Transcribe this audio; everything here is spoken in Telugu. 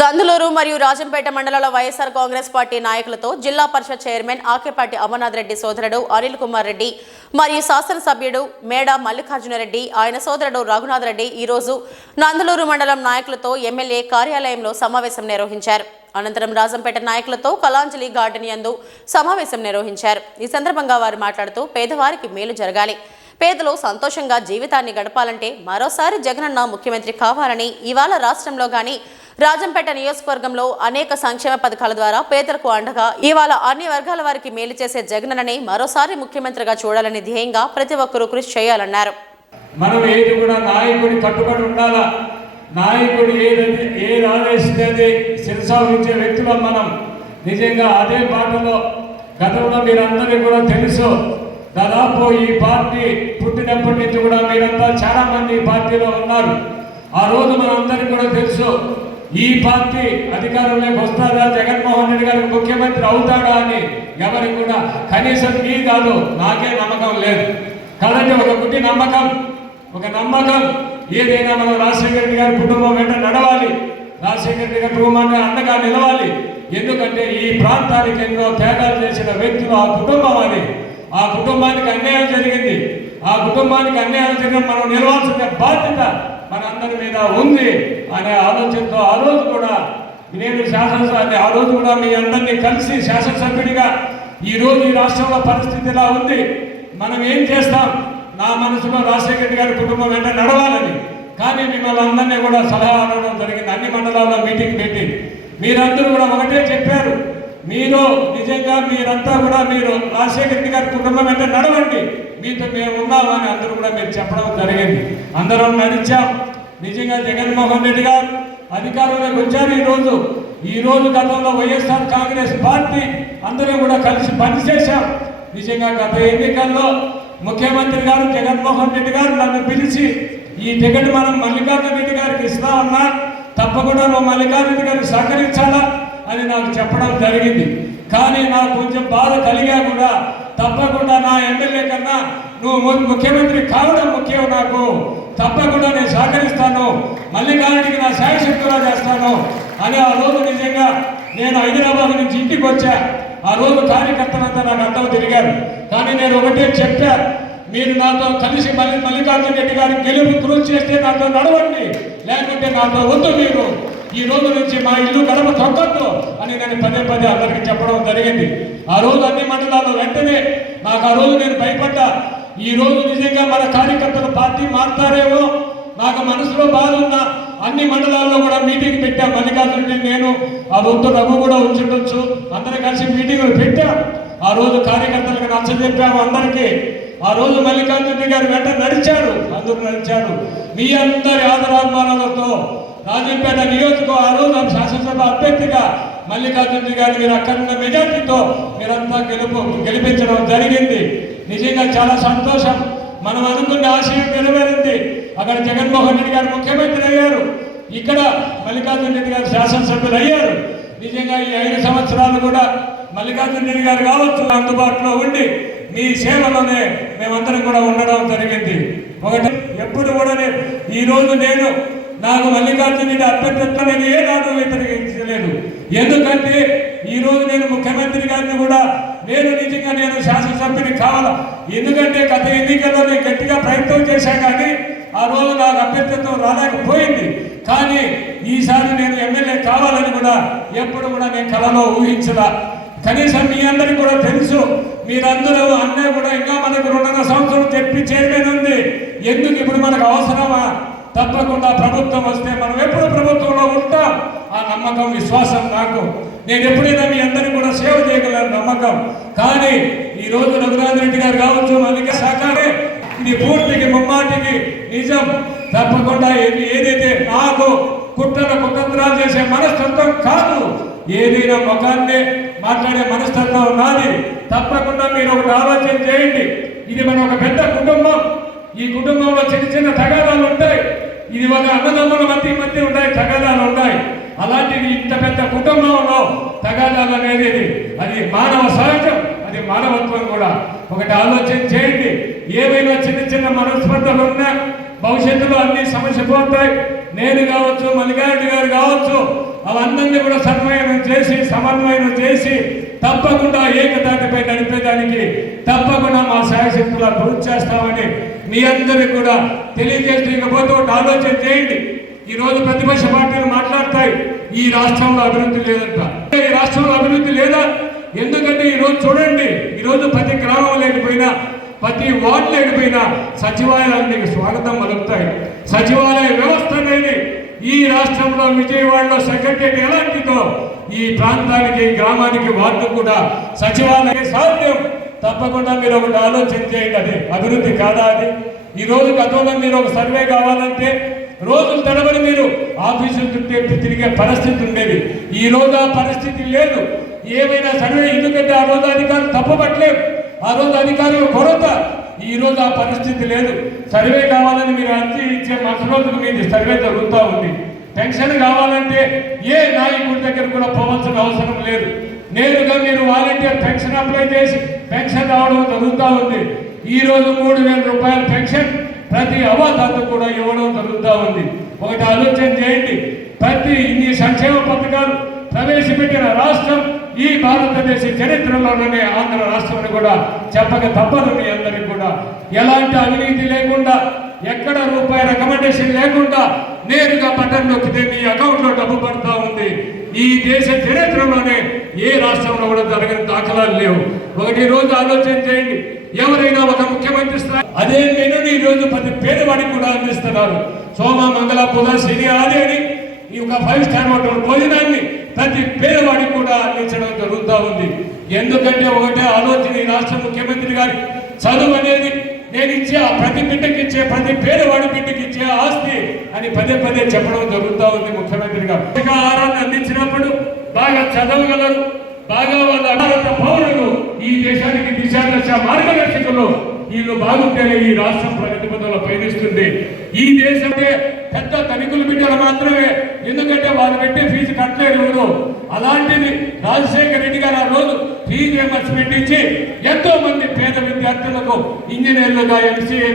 దందులూరు మరియు రాజంపేట మండలాల వైఎస్ఆర్ కాంగ్రెస్ పార్టీ నాయకులతో జిల్లా పరిషత్ చైర్మన్ ఆకేపాటి అమర్నాథ్ రెడ్డి సోదరుడు అనిల్ కుమార్ రెడ్డి మరియు శాసనసభ్యుడు మేడా మల్లికార్జునరెడ్డి ఆయన సోదరుడు రఘునాథ్ రెడ్డి ఈ రోజు నందులూరు మండలం నాయకులతో ఎమ్మెల్యే కార్యాలయంలో సమావేశం నిర్వహించారు. అనంతరం రాజంపేట నాయకులతో కళాంజలి గార్డెన్ యందు సమావేశం నిర్వహించారు. ఈ సందర్భంగా వారు మాట్లాడుతూ పేదవారికి మేలు జరగాలి, పేదలు సంతోషంగా జీవితాన్ని గడపాలంటే మరోసారి జగనన్న ముఖ్యమంత్రి కావాలని ఇవాళ రాష్ట్రంలో గాని రాజంపేట నియోజకవర్గంలో అనేక సంక్షేమ పథకాల ద్వారా పేదలకు అండగా ఇవాళ అన్ని వర్గాల వారికి మేలు చేసే జగనన్నని మరోసారి ముఖ్యమంత్రిగా చూడాలని ధ్యేయంగా ప్రతి ఒక్కరూ కృషి చేయాలన్నారు. మనం ఏది కూడా నాయకుడి కట్టుబడి ఉండాలా, నాయకుడు ఏది ఆదేశిస్తే శిరసావించే వ్యక్తులం మనం. నిజంగా అదే పాటలో గతంలో మీరందరికీ కూడా తెలుసు, దాదాపు ఈ పార్టీ పుట్టినప్పటి నుంచి కూడా మీరంతా చాలా మంది ఈ పార్టీలో ఉన్నారు. ఆ రోజు మనందరికీ కూడా తెలుసు, ఈ పార్టీ అధికారంలోకి వస్తారా, జగన్మోహన్ రెడ్డి గారికి ముఖ్యమంత్రి అవుతాడా అని ఎవరికి కూడా కనీసం మీ కాదు నాకే నమ్మకం లేదు. కాబట్టి ఒక గుడ్డి నమ్మకం, ఏదైనా మనం రాజశేఖర రెడ్డి గారి కుటుంబం వెంట నడవాలి, రాజశేఖర రెడ్డి గారి కుటుంబాన్ని అండగా నిలవాలి. ఎందుకంటే ఈ ప్రాంతానికి ఎన్నో త్యాగాలు చేసిన వ్యక్తులు ఆ కుటుంబం అని. ఆ కుటుంబానికి అన్యాయం జరిగింది, ఆ కుటుంబానికి అన్యాయం జరిగిన మనం నిలవాల్సిన బాధ్యత మనందరి మీద ఉంది అనే ఆలోచనతో ఆ రోజు కూడా నేను ఆ రోజు కూడా మీ అందరినీ కలిసి శాసనసభ్యుడిగా ఈరోజు ఈ రాష్ట్రంలో పరిస్థితి ఇలా ఉంది, మనం ఏం చేస్తాం, నా మనసులో రాజశేఖర రెడ్డి గారి కుటుంబం వెంట నడవాలని. కానీ మిమ్మల్ని అందరినీ కూడా సలహా అడగడం జరిగింది. అన్ని మండలాల్లో మీటింగ్ పెట్టి మీరందరూ కూడా ఒకటే చెప్పారు, మీరు నిజంగా మీరంతా కూడా మీరు రాజశేఖర రెడ్డి గారి కుటుంబం వెంట నడవండి, మీతో మేము ఉన్నామని అందరూ కూడా మీరు చెప్పడం జరిగింది. అందరం నడిచాం. నిజంగా జగన్మోహన్ రెడ్డి గారు అధికారంలోకి వచ్చారు. ఈరోజు గతంలో వైఎస్ఆర్ కాంగ్రెస్ పార్టీ అందరూ కూడా కలిసి పనిచేశాం. నిజంగా గత ఎన్నికల్లో ముఖ్యమంత్రి గారు జగన్మోహన్ రెడ్డి గారు నన్ను పిలిచి ఈ టికెట్ మనం మల్లికార్జున రెడ్డి గారికి ఇస్తామన్నా తప్పకుండా నువ్వు మల్లికార్జున రెడ్డి గారికి సహకరించాలా అని నాకు చెప్పడం జరిగింది. కానీ నాకు కొంచెం బాధ కలిగా కూడా తప్పకుండా నా ఎమ్మెల్యే కన్నా నువ్వు ముఖ్యమంత్రి కావడం ముఖ్యం, నాకు తప్పకుండా నేను సహకరిస్తాను, మల్లికార్జునకి నా శాయశక్తులా చేస్తాను అని ఆ రోజు నిజంగా నేను హైదరాబాద్ నుంచి ఇంటికి వచ్చా. ఆ రోజు కార్యకర్తలంతా నాకు అంతా తిరిగారు. కానీ నేను ఒకటే చెప్పా, మీరు నాతో కలిసి మల్లికార్జున రెడ్డి గారికి గెలుపు కృషి చేస్తే నాతో నడవండి, లేకుంటే నాతో వద్దు, మీరు ఈ రోజు నుంచి మా ఇల్లు గడప తొక్కద్దు అని నేను పదే అందరికీ చెప్పడం జరిగింది. ఆ రోజు అన్ని మండలాల్లో వెంటనే నాకు ఆ రోజు నేను భయపడ్డా, ఈ రోజు నిజంగా మన కార్యకర్తలు పార్టీ మారుతారేమో నాకు మనసులో బాధ ఉన్న అన్ని మండలాల్లో కూడా మీటింగ్ పెట్టాం. మల్లికార్జున రెడ్డి, నేను ఆ రోజు రఘు కూడా ఉంచుండొచ్చు, అందరూ కలిసి మీటింగులు పెట్టాం. ఆ రోజు కార్యకర్తలకు నచ్చజెప్పాము అందరికీ. ఆ రోజు మల్లికార్జున రెడ్డి గారు వెంట నడిచారు, అందరూ నడిచారు. మీ అందరి ఆదరాభిమానాలతో రాజంపేట నియోజకవర్గం ఆ రోజు శాసనసభ అభ్యర్థిగా మల్లికార్జున రెడ్డి గారిని మీరు అక్కడున్న మెజార్టీతో మీరంతా గెలిపించడం జరిగింది. నిజంగా చాలా సంతోషం. మనం అనుకున్న ఆశయం నెరవేరింది. అక్కడ జగన్మోహన్ రెడ్డి గారు ముఖ్యమంత్రి అయ్యారు, ఇక్కడ మల్లికార్జున రెడ్డి గారు శాసనసభ్యులు అయ్యారు. నిజంగా ఈ 5 సంవత్సరాలు కూడా మల్లికార్జున రెడ్డి గారు కావచ్చు అందుబాటులో ఉండి మీ సేవలోనే మేమందరం కూడా ఉండడం జరిగింది. ఒకటి ఎప్పుడు కూడా ఈరోజు నాకు మల్లికార్జున రెడ్డి అభ్యర్థిత్వం నేను ఏనాడు వ్యతిరేకించలేదు. ఎందుకంటే ఈరోజు నేను ముఖ్యమంత్రి గారిని కూడా నిజంగా నేను శాసనసభ్యుని కావాలా. ఎందుకంటే గత ఎన్నికల్లో నేను గట్టిగా ప్రయత్నం చేశాను, కానీ ఆ రోజు నాకు అభ్యర్థిత్వం రాలేకపోయింది. కానీ ఈసారి నేను ఎమ్మెల్యే కావాలని కూడా ఎప్పుడు కూడా నేను కలలో ఊహించదా. కనీసం మీ అందరికీ కూడా తెలుసు, మీరందరూ అన్నీ కూడా ఇంకా మనకు 2.5 సంవత్సరం చెప్పి చైర్మన్ ఉంది, ఎందుకు ఇప్పుడు మనకు అవసరమా, తప్పకుండా ప్రభుత్వం వస్తే మనం ఎప్పుడు ప్రభుత్వంలో ఉంటాం. ఆ నమ్మకం విశ్వాసం నాకు. నేను ఎప్పుడైనా మీ అందరికీ కూడా సేవ చేయగలను నమ్మకం. కానీ ఈరోజు రఘునాథ్ రెడ్డి గారు కావచ్చు, మల్లిక సహకారే ఇది పూర్తికి ముమ్మాటికి నిజం. తప్పకుండా ఏదైతే నాకు కుతంత్రాలు చేసే మనస్తత్వం కాదు, ఏదైనా ముఖాన్ని మాట్లాడే మనస్తత్వం నాది. తప్పకుండా మీరు ఒకటి ఆలోచన చేయండి. ఇది మన ఒక పెద్ద కుటుంబం, ఈ కుటుంబంలో చిన్న తగాదాలు ఉంటాయి. ఇది ఒక అన్నదమ్ముల మధ్య ఉంటాయి, తగాదాలు ఉంటాయి. అలాంటిది ఇంత పెద్ద కుటుంబంలో తగాదాలు అనేది అది మానవ సహజం, అది మానవత్వం కూడా. ఒకటి ఆలోచన చేయండి. ఏవైనా చిన్న మనస్పర్ధలు ఉన్నా భవిష్యత్తులో అన్ని సమస్య పోతాయి. నేను కావచ్చు, మల్లికారెడ్డి గారు కావచ్చు, అవన్నీ కూడా సమన్వయం చేసి తప్పకుండా ఏకతాటిపై నడిపేదానికి తప్పకుండా మా శాయశక్తులా కృషి చేస్తామని మీ అందరికీ కూడా తెలియజేస్తూ, ఇకపోతే ఒకటి ఆలోచన చేయండి. ఈరోజు ప్రతిపక్ష పార్టీలు మాట్లాడతాయి ఈ రాష్ట్రంలో అభివృద్ధి లేదంట. ఈ రాష్ట్రంలో అభివృద్ధి లేదా? ఎందుకంటే ఈరోజు చూడండి, ఈరోజు ప్రతి గ్రామం లేకపోయినా, ప్రతి వార్డు లేకపోయినా సచివాలయానికి స్వాగతం పలుకుతాయి. సచివాలయ వ్యవస్థ అనేది ఈ రాష్ట్రంలో విజయవాడలో సెక్రటరీ ఎలాంటిదో ఈ ప్రాంతానికి, గ్రామానికి, వార్డు కూడా సచివాలయం సాధ్యం. తప్పకుండా మీరు ఒకటి ఆలోచన చేయండి, అది అభివృద్ధి కాదా? అది ఈరోజు గతంలో మీరు ఒక సర్వే కావాలంటే రోజుల తరబడి మీరు ఆఫీసులు తిరిగే పరిస్థితి ఉండేది. ఈ రోజు ఆ పరిస్థితి లేదు. ఏమైనా సర్వే, ఎందుకంటే ఆ రోజు అధికారులు తప్పబట్టలేవు, ఆ రోజు అధికారుల కొరత. ఈ రోజు ఆ పరిస్థితి లేదు. సర్వే కావాలని మీరు అర్జీ ఇచ్చే మరుసటి రోజుకు మీది సర్వే జరుగుతూ ఉంది. పెన్షన్ కావాలంటే ఏ నాయకుడి దగ్గర కూడా పోవాల్సిన అవసరం లేదు. నేరుగా మీరు వాలంటీర్ పెన్షన్ అప్లై చేసి పెన్షన్ రావడం జరుగుతూ ఉంది. ఈ రోజు 3,000 రూపాయల పెన్షన్ ప్రతి అవాతాత కూడా ఇవ్వడం జరుగుతూ ఉంది. ఒకటి ఆలోచన చేయండి, ప్రతి ఇన్ని సంక్షేమ పథకాలు ప్రవేశపెట్టిన రాష్ట్రం ఈ భారతదేశ చరిత్రలోనే ఆంధ్ర రాష్ట్రాన్ని కూడా చెప్పక తప్పదు. మీ అందరికీ కూడా ఎలాంటి అవినీతి లేకుండా, ఎక్కడ రూపాయి రికమెండేషన్ లేకుండా నేరుగా బటన్ నొక్కితే మీ అకౌంట్లో డబ్బు పడుతూ ఉంది. ఈ దేశ చరిత్రలోనే ఏ రాష్ట్రంలో కూడా జరగని దాఖలాలు లేవు. ఒకటి రోజు ఆలోచన చేయండి, ఎవరైనా ఒక ముఖ్యమంత్రి స్థాయి అదే మెనూని ఈరోజు ప్రతి పేదవాడికి కూడా అందిస్తున్నారు. సోమ, మంగళ, బుధ, శని, ఆది అని ఈ ఒక 5 స్టార్ హోటల్ భోజనాన్ని ప్రతి పేదవాడికి కూడా అందించడం జరుగుతూ ఉంది. ఎందుకంటే ఒకటే ఆలోచన, ఈ రాష్ట్ర ముఖ్యమంత్రి గారి చదువు అనేది నేను ఇచ్చే ప్రతి బిడ్డకి ఇచ్చే, ప్రతి పేదవాడి బిడ్డకి ఇచ్చే ఆస్తి అని పదే చెప్పడం జరుగుతూ ఉంది ముఖ్యమంత్రి గారు. ఆహారాన్ని అందించినప్పుడు బాగా చదవగలరు, బాగా వాళ్ళ భారత పౌరులు ఈ దేశానికి దిశాదశ మార్గదర్శకులు వీళ్ళు బాగుంటేనే ఈ రాష్ట్రం ప్రగతి పథంలో పయనిస్తుంది. ఈ దేశంలో పెద్ద ధనికుల బిడ్డలు మాత్రమే, ఎందుకంటే వాళ్ళు పెట్టే ఫీజు కట్టలేరు ఎవరు. అలాంటిది రాజశేఖర రెడ్డి గారు ఆ రోజు ఫీజు రియంబర్స్మెంట్ ఇచ్చి ఎంతో మంది పేద విద్యార్థులకు ఇంజనీర్లుగా, ఎంసీఏ